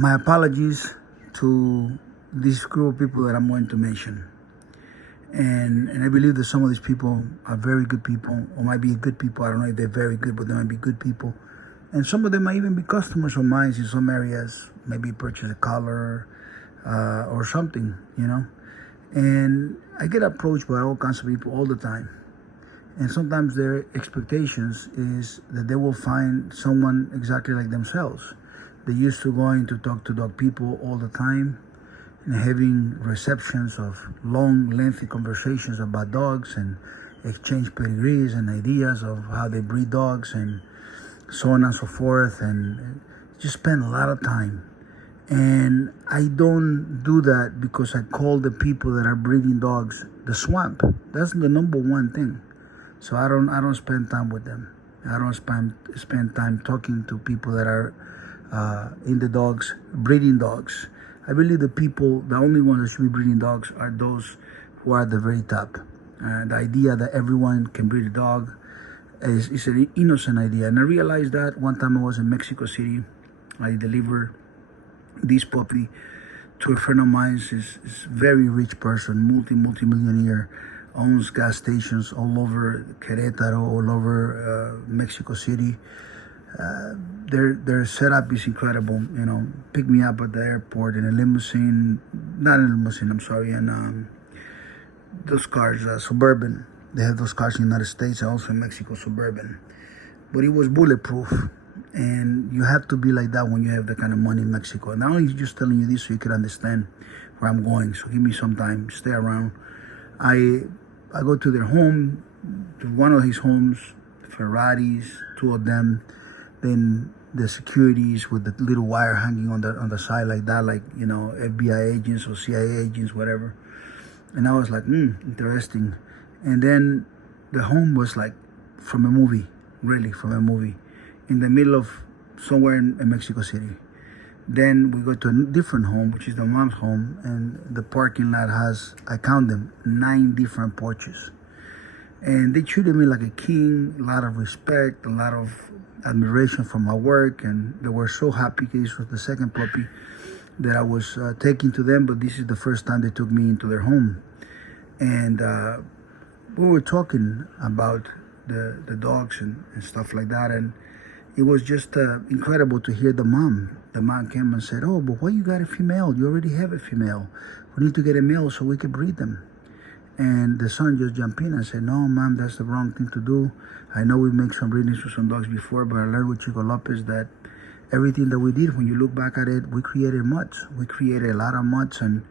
My apologies to this group of people that I'm going to mention. And I believe that some of these people are very good people, or might be good people. I don't know if they're very good, but they might be good people. And some of them might even be customers of mine in some areas, maybe purchase a collar or something, And I get approached by all kinds of people all the time. And sometimes their expectations is that they will find someone exactly like themselves. They used to going to talk to dog people all the time and having receptions of long, lengthy conversations about dogs and exchange pedigrees and ideas of how they breed dogs and so on and so forth, and just spend a lot of time. And I don't do that because I call the people that are breeding dogs the swamp. That's the number one thing. So I don't spend time with them. I don't spend time talking to people that are in the dogs, breeding dogs. I believe the only ones that should be breeding dogs are those who are at the very top. The idea that everyone can breed a dog is an innocent idea. And I realized that one time I was in Mexico City. I delivered this puppy to a friend of mine. Is very rich person, multi-millionaire, owns gas stations all over Querétaro, all over Mexico City. Their setup is incredible. Pick me up at the airport in a limousine, not in a limousine, I'm sorry, and those cars, Suburban. They have those cars in the United States and also in Mexico, Suburban. But it was bulletproof. And you have to be like that when you have that kind of money in Mexico. And not only just telling you this so you can understand where I'm going. So give me some time, stay around. I go to their home, to one of his homes, Ferraris, two of them. Then the securities with the little wire hanging on the side like that, like, FBI agents or CIA agents, whatever. And I was like, interesting. And then the home was like from a movie, really from a movie, in the middle of somewhere in Mexico City. Then we go to a different home, which is the mom's home, and the parking lot has, I count them, 9 different porches. And they treated me like a king, a lot of respect, a lot of admiration for my work, and they were so happy. This was the second puppy that I was taking to them, but this is the first time they took me into their home. And we were talking about the dogs and stuff like that, and it was just incredible to hear the mom. The mom came and said, "Oh, but why you got a female? You already have a female. We need to get a male so we can breed them." And the son just jumped in and said, "No, mom, that's the wrong thing to do. I know we make some breedings for some dogs before, but I learned with Chico Lopez that everything that we did, when you look back at it, we created mutts. We created a lot of mutts, and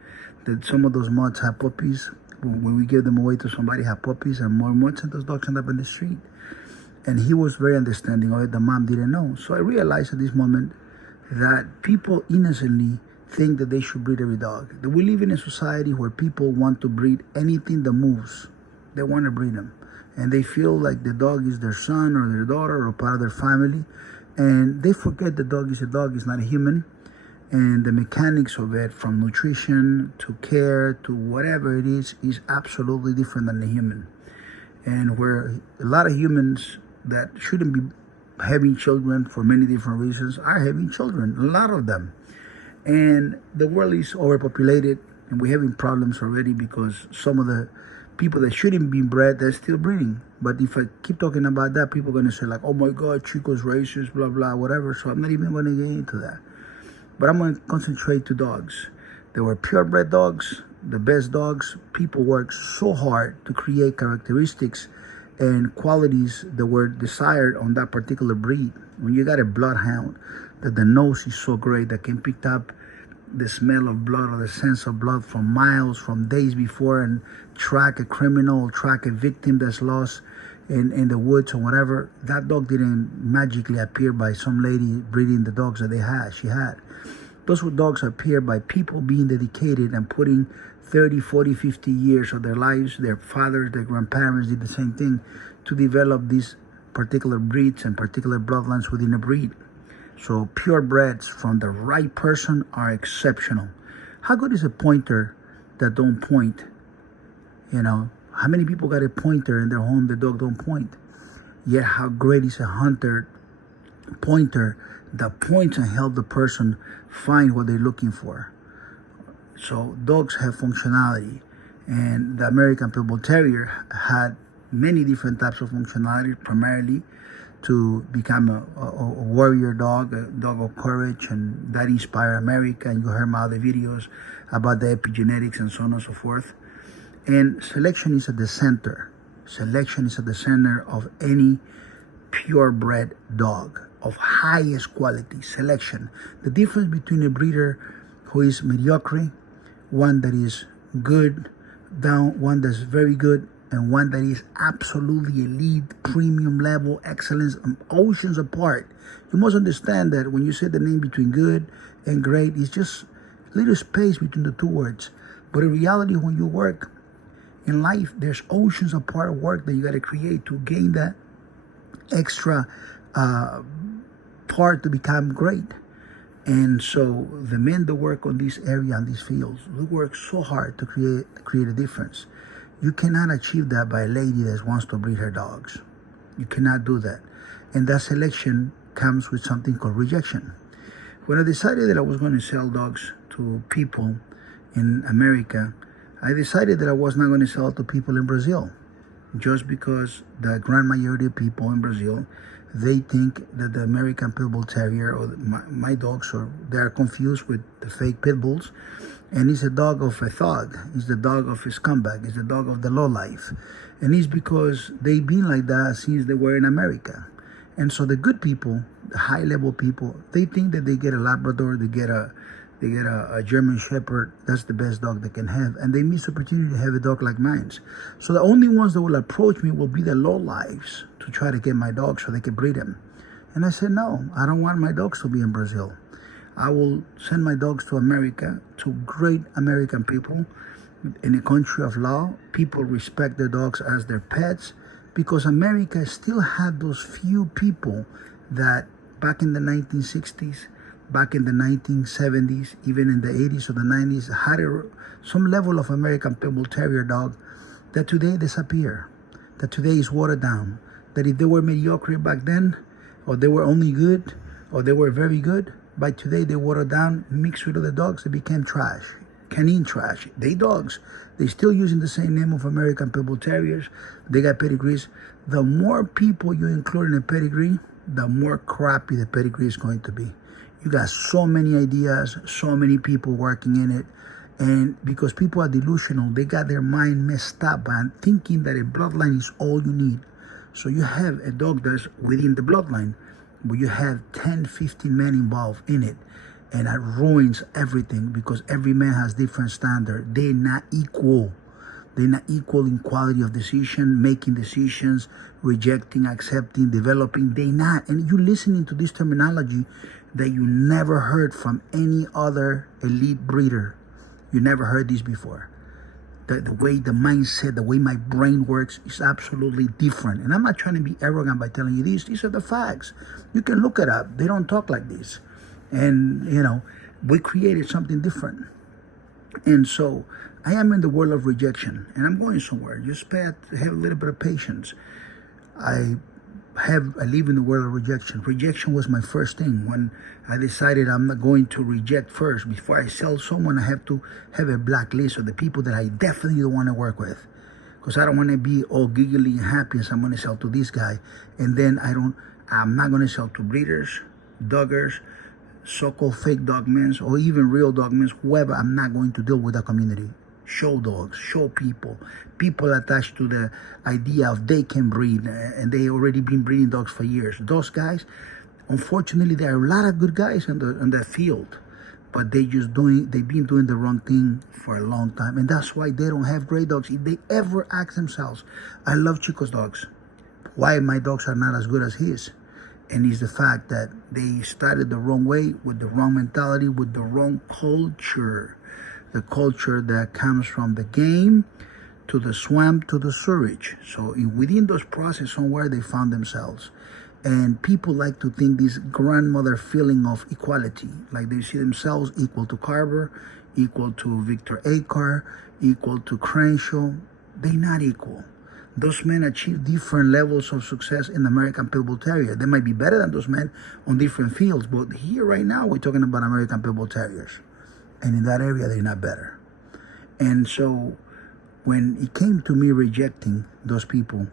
that some of those mutts have puppies. When we give them away to somebody, have puppies and more mutts, and those dogs end up in the street." And he was very understanding of it. The mom didn't know. So I realized at this moment that people innocently think that they should breed every dog. That we live in a society where people want to breed anything that moves. They want to breed them. And they feel like the dog is their son or their daughter or part of their family. And they forget the dog is a dog, it's not a human. And the mechanics of it, from nutrition to care to whatever it is absolutely different than the human. And where a lot of humans that shouldn't be having children for many different reasons are having children, a lot of them. And the world is overpopulated, and we're having problems already because some of the people that shouldn't be bred, they're still breeding. But if I keep talking about that, people are going to say like, "Oh my God, Chico's racist, blah, blah, whatever." So I'm not even going to get into that. But I'm going to concentrate to dogs. They were purebred dogs, the best dogs. People worked so hard to create characteristics and qualities that were desired on that particular breed. When you got a bloodhound, that the nose is so great, that can pick up the smell of blood or the sense of blood from miles, from days before, and track a criminal, track a victim that's lost in the woods or whatever. That dog didn't magically appear by some lady breeding the dogs that she had. Those dogs appear by people being dedicated and putting 30, 40, 50 years of their lives. Their fathers, their grandparents did the same thing to develop these particular breeds and particular bloodlines within a breed. So purebreds from the right person are exceptional. How good is a pointer that don't point? How many people got a pointer in their home, the dog don't point? Yet how great is a hunter pointer that points and help the person find what they're looking for. So dogs have functionality, and the American Pitbull Terrier had many different types of functionality, primarily to become a warrior dog, a dog of courage, and that inspired America. And you heard my other videos about the epigenetics and so on and so forth. And selection is at the center. Selection is at the center of any purebred dog of highest quality. Selection. The difference between a breeder who is mediocre, one that is good, down, one that's very good, and one that is absolutely elite, premium level, excellence, oceans apart. You must understand that when you say the name between good and great, it's just little space between the two words. But in reality, when you work in life, there's oceans apart work that you got to create to gain that extra part to become great. And so the men that work on this area, on these fields, they work so hard to create a difference. You cannot achieve that by a lady that wants to breed her dogs. You cannot do that. And that selection comes with something called rejection. When I decided that I was going to sell dogs to people in America, I decided that I was not going to sell to people in Brazil, just because the grand majority of people in Brazil, they think that the American Pitbull Terrier or my dogs, or they're confused with the fake Pitbulls, and he's a dog of a thug. He's the dog of a scumbag. He's the dog of the lowlife. And it's because they've been like that since they were in America. And so the good people, the high-level people, they think that they get a Labrador, they get a German Shepherd. That's the best dog they can have. And they miss the opportunity to have a dog like mine. So the only ones that will approach me will be the lowlifes to try to get my dogs so they can breed them. And I said, no, I don't want my dogs to be in Brazil. I will send my dogs to America, to great American people in a country of law. People respect their dogs as their pets, because America still had those few people that back in the 1960s, back in the 1970s, even in the 80s or the 90s, had some level of American Pitbull Terrier dog that today disappear, that today is watered down, that if they were mediocre back then, or they were only good, or they were very good, by today they watered down, mixed with other dogs, they became trash, canine trash. They dogs, they still using the same name of American Pitbull Terriers. They got pedigrees. The more people you include in a pedigree, the more crappy the pedigree is going to be. You got so many ideas, so many people working in it. And because people are delusional, they got their mind messed up by thinking that a bloodline is all you need. So you have a dog that's within the bloodline, but you have 10, 15 men involved in it. And that ruins everything, because every man has different standard. They're not equal. They're not equal in quality of decision, making decisions, rejecting, accepting, developing. They're not. And you're listening to this terminology that you never heard from any other elite breeder. You never heard this before. The way the mindset, the way my brain works is absolutely different. And I'm not trying to be arrogant by telling you this. These are the facts. You can look it up. They don't talk like this. And, you know, we created something different. And so I am in the world of rejection, and I'm going somewhere. Just have a little bit of patience. I live in the world of rejection. Rejection was my first thing. When I decided I'm not going to reject first. Before I sell someone, I have to have a blacklist of the people that I definitely don't want to work with. Because I don't want to be all giggly and happy as I'm going to sell to this guy. And then I'm not going to sell to breeders, doggers, so-called fake dogmen, or even real dogmen, whoever. I'm not going to deal with that community. Show dogs, show people attached to the idea of they can breed, and they already been breeding dogs for years. Those guys, unfortunately, there are a lot of good guys in the field, but they've been doing the wrong thing for a long time, and that's why they don't have great dogs. If they ever ask themselves, I love Chico's dogs, why my dogs are not as good as his? And it's the fact that they started the wrong way, with the wrong mentality, with the wrong culture. The culture that comes from the game to the swamp to the sewage. So within those processes, somewhere they found themselves. And people like to think this grandmother feeling of equality, like they see themselves equal to Carver, equal to Victor Acar, equal to Crenshaw. They're not equal. those men achieve different levels of success in the American Pitbull Terrier. They might be better than those men on different fields, but here right now we're talking about American Pitbull Terriers. And in that area, they're not better. And so when it came to me rejecting those people,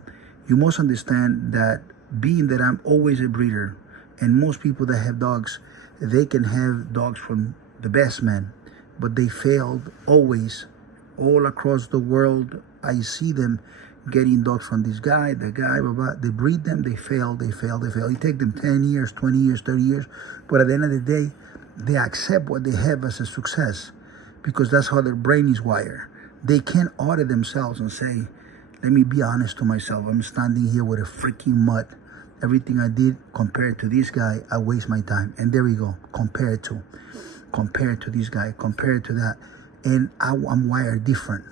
you must understand that being that I'm always a breeder, and most people that have dogs, they can have dogs from the best men, but they failed always. All across the world, I see them getting dogs from this guy, the guy, blah, blah. They breed them, they fail. It takes them 10 years, 20 years, 30 years. But at the end of the day, they accept what they have as a success because that's how their brain is wired. They can't audit themselves and say, let me be honest to myself. I'm standing here with a freaking mutt. Everything I did compared to this guy, I waste my time. And there we go, compared to this guy, compared to that. And I'm wired different.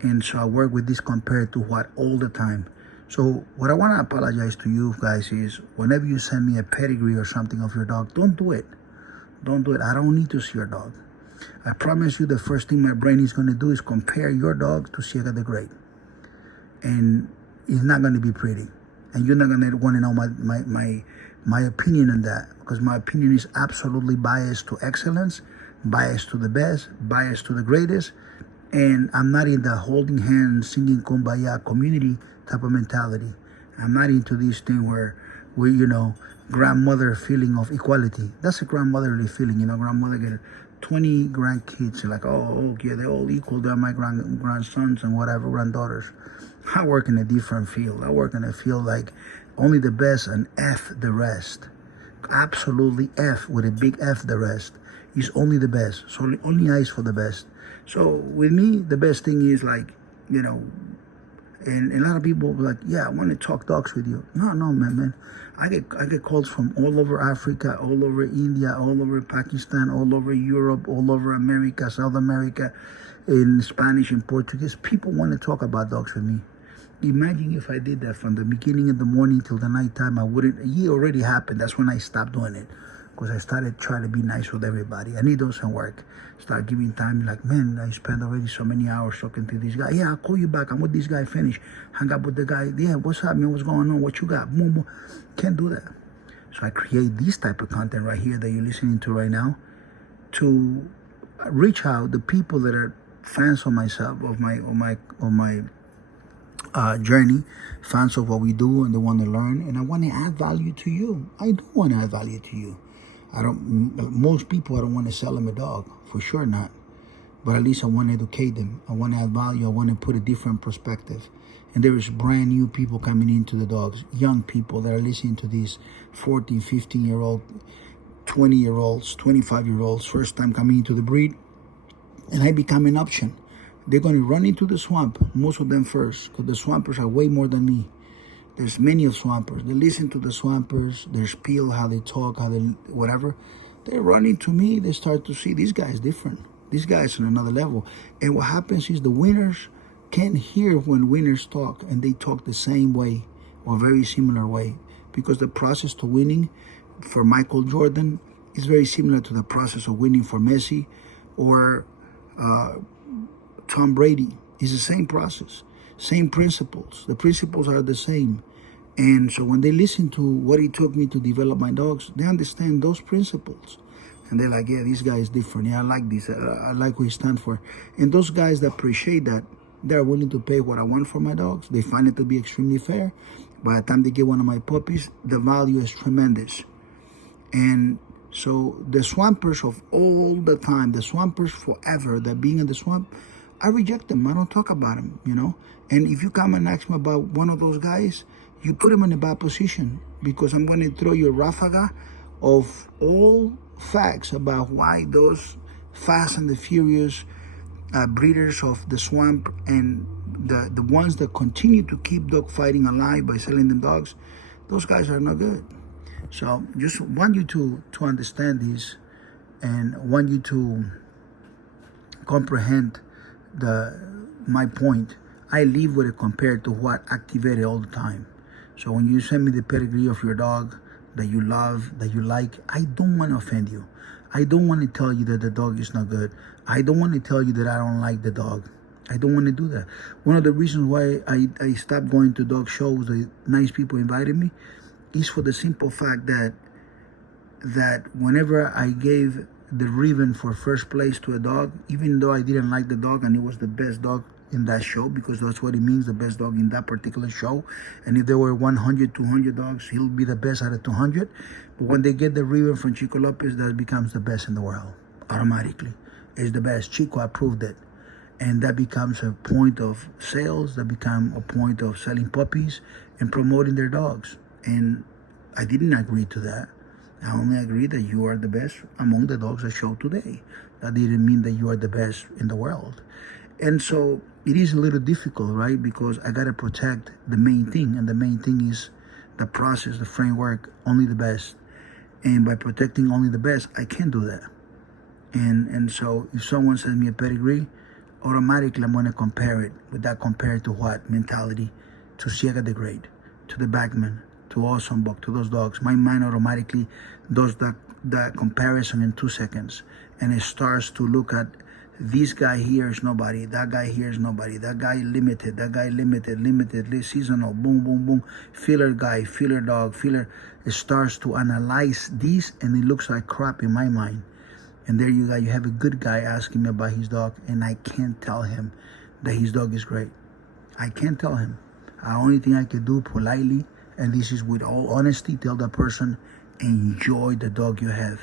And so I work with this compared to what all the time. So what I want to apologize to you guys is whenever you send me a pedigree or something of your dog, don't do it. Don't do it. I don't need to see your dog. I promise you the first thing my brain is going to do is compare your dog to Ciega the Great. And it's not going to be pretty. And you're not going to want to know my opinion on that, because my opinion is absolutely biased to excellence, biased to the best, biased to the greatest. And I'm not in the holding hands, singing Kumbaya community type of mentality. I'm not into this thing where we, grandmother feeling of equality. That's a grandmotherly feeling, grandmother get 20 grandkids, like, oh, yeah, they're all equal. They're my grandsons and whatever, granddaughters. I work in a different field. I work in a field like only the best and F the rest. Absolutely F with a big F the rest. Is only the best. So only eyes for the best. So with me, the best thing is like, and a lot of people be like, yeah, I want to talk dogs with you. No, man. I get calls from all over Africa, all over India, all over Pakistan, all over Europe, all over America, South America, in Spanish and Portuguese. People want to talk about dogs with me. Imagine if I did that from the beginning of the morning till the nighttime. It already happened. That's when I stopped doing it. Because I started trying to be nice with everybody. And it doesn't work. Start giving time, like, man, I spent already so many hours talking to this guy. Yeah, I'll call you back. I'm with this guy, finish. Hang up with the guy. Yeah, what's up, man? What's going on? What you got? Boom, boom. Can't do that. So I create this type of content right here that you're listening to right now to reach out the people that are fans of myself, of my journey, fans of what we do, and they want to learn. And I want to add value to you. I do want to add value to you. Most people, I don't want to sell them a dog, for sure not. But at least I want to educate them. I want to add value. I want to put a different perspective. And there is brand new people coming into the dogs, young people that are listening to these 14, 15-year-old, 20-year-olds, 25-year-olds, first time coming into the breed. And I become an option. They're going to run into the swamp, most of them first, because the swampers are way more than me. There's many of swampers. They listen to the swampers, their spiel, how they talk, how they, whatever. They run into me, they start to see this guy is different. This guy is on another level. And what happens is the winners can't hear when winners talk, and they talk the same way or very similar way, because the process to winning for Michael Jordan is very similar to the process of winning for Messi or Tom Brady. It's the same process, same principles. The principles are the same. And so when they listen to what it took me to develop my dogs, they understand those principles. And they're like, yeah, this guy is different. Yeah, I like this. I like what he stands for. And those guys that appreciate that, they're willing to pay what I want for my dogs. They find it to be extremely fair. By the time they get one of my puppies, the value is tremendous. And so the swampers of all the time, the swampers forever, that being in the swamp, I reject them. I don't talk about them, And if you come and ask me about one of those guys, you put him in a bad position, because I'm going to throw you a rafaga of all facts about why those Fast and the Furious breeders of the swamp and the ones that continue to keep dog fighting alive by selling them dogs, those guys are not good. So just want you to understand this, and want you to comprehend my point. I live with it compared to what activated all the time. So when you send me the pedigree of your dog that you love, that you like, I don't want to offend you. I don't want to tell you that the dog is not good. I don't want to tell you that I don't like the dog. I don't want to do that. One of the reasons why I stopped going to dog shows that nice people invited me is for the simple fact that whenever I gave the ribbon for first place to a dog, even though I didn't like the dog and it was the best dog in that show, because that's what it means, the best dog in that particular show. And if there were 100, 200 dogs, he'll be the best out of 200. But when they get the ribbon from Chico Lopez, that becomes the best in the world, automatically. It's the best. Chico approved it. And that becomes a point of sales, that become a point of selling puppies and promoting their dogs. And I didn't agree to that. I only agree that you are the best among the dogs I showed today. That didn't mean that you are the best in the world. And so it is a little difficult, right? Because I got to protect the main thing. And the main thing is the process, the framework, only the best. And by protecting only the best, I can't do that. And so if someone sends me a pedigree, automatically I'm going to compare it. With that compared to what? Mentality. To Ciega the Great. To the Backman. To Awesome Buck. To those dogs. My mind automatically does that comparison in 2 seconds. And it starts to look at this guy here is nobody. That guy here is nobody. That guy limited. That guy limited, seasonal. Boom, boom, boom. Filler guy, filler dog, filler. It starts to analyze this and it looks like crap in my mind. And there you go. You have a good guy asking me about his dog, and I can't tell him that his dog is great. I can't tell him. The only thing I can do politely, and this is with all honesty, tell the person, enjoy the dog you have.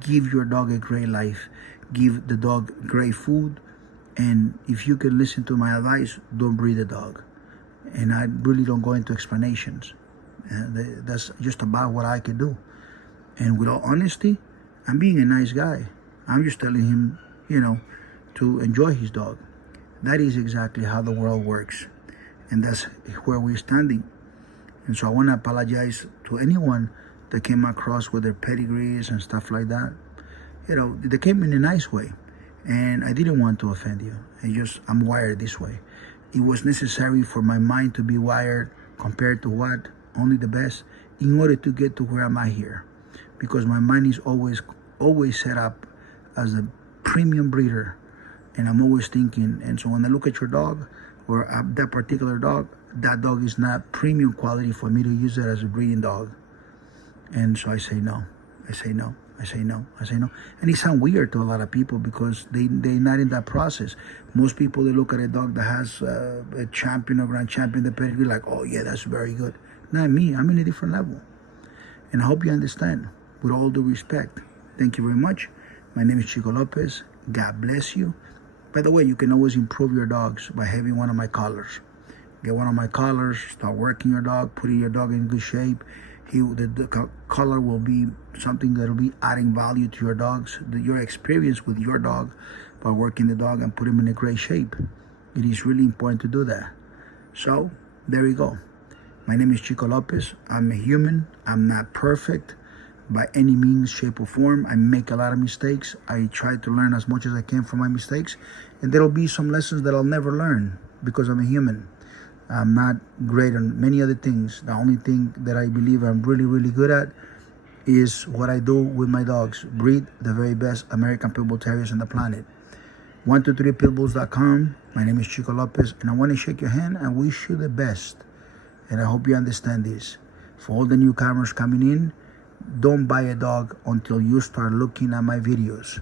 Give your dog a great life. Give the dog great food. And if you can listen to my advice, don't breed the dog. And I really don't go into explanations. That's just about what I can do. And with all honesty, I'm being a nice guy. I'm just telling him, to enjoy his dog. That is exactly how the world works. And that's where we're standing. And so I want to apologize to anyone that came across with their pedigrees and stuff like that. They came in a nice way. And I didn't want to offend you. I'm wired this way. It was necessary for my mind to be wired compared to what? Only the best, in order to get to where I'm at here. Because my mind is always set up as a premium breeder, and I'm always thinking. And so when I look at your dog or that particular dog, that dog is not premium quality for me to use it as a breeding dog. And so I say no. I say no. And it sounds weird to a lot of people because they're not in that process. Most people, they look at a dog that has a champion or grand champion, the pedigree, like, oh yeah, that's very good. Not me. I'm in a different level. And I hope you understand. With all due respect, thank you very much. My name is Chico Lopez. God bless you. By the way, you can always improve your dogs by having one of my collars. Get one of my collars, start working your dog, putting your dog in good shape. The collar will be something that will be adding value to your dogs, your experience with your dog by working the dog and put him in a great shape. It is really important to do that. So, there we go. My name is Chico Lopez. I'm a human. I'm not perfect by any means, shape, or form. I make a lot of mistakes. I try to learn as much as I can from my mistakes. And there will be some lessons that I'll never learn because I'm a human. I'm not great on many other things. The only thing that I believe I'm really, really good at is what I do with my dogs. Breed the very best American Pitbull Terriers on the planet. 123pitbulls.com. My name is Chico Lopez, and I want to shake your hand and wish you the best. And I hope you understand this. For all the newcomers coming in, don't buy a dog until you start looking at my videos.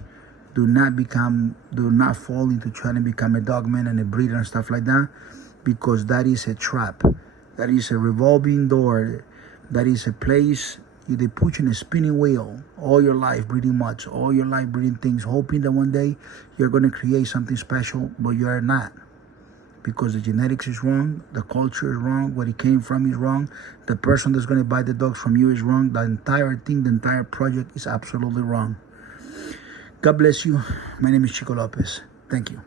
Do not fall into trying to become a dog man and a breeder and stuff like that, because that is a trap. That is a revolving door. That is a place they put you in a spinning wheel all your life, breeding mutts, all your life breeding things, hoping that one day you're going to create something special, but you are not. Because the genetics is wrong, the culture is wrong, where it came from is wrong, the person that's going to buy the dogs from you is wrong, the entire thing, the entire project is absolutely wrong. God bless you. My name is Chico Lopez. Thank you.